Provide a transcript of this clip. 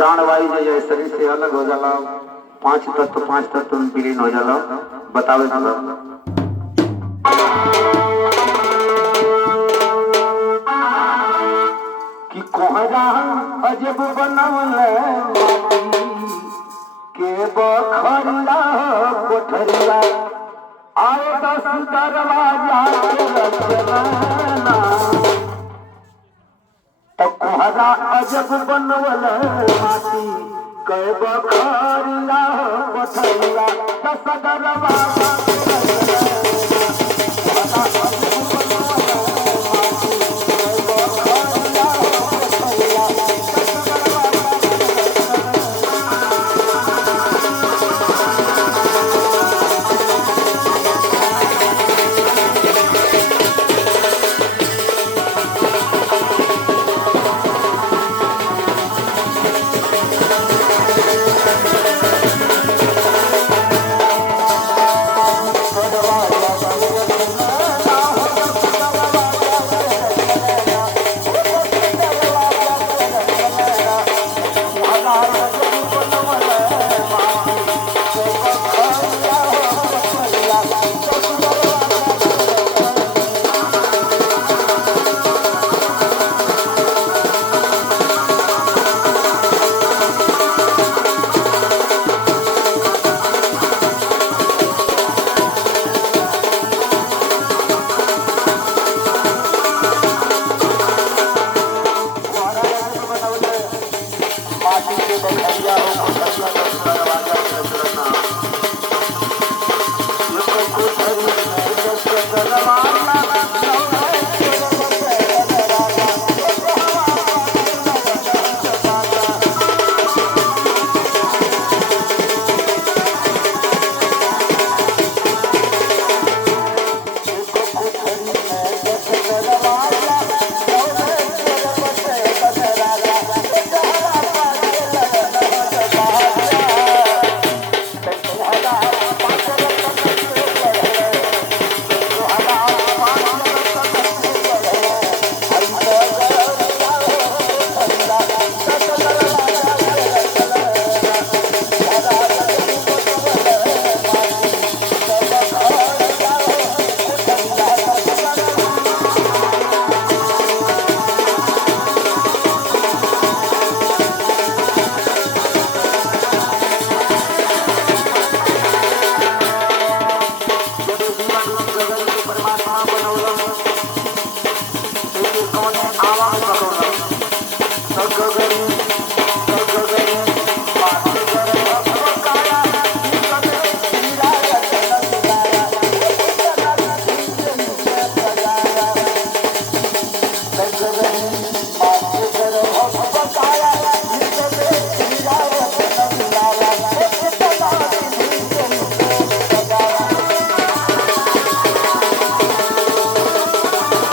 प्राणवायु जो है शरीर से अलग हो जाला, पांच तत्व में विलीन हो जाला। बतावे कि कोहरा अजब बनवले के बखरिया कोठरिया आए दस दरवाजा के रचना। तो कोहरा अजब बनवले माटी के बखरिया कोठरिया दस दरवाजा के रचना।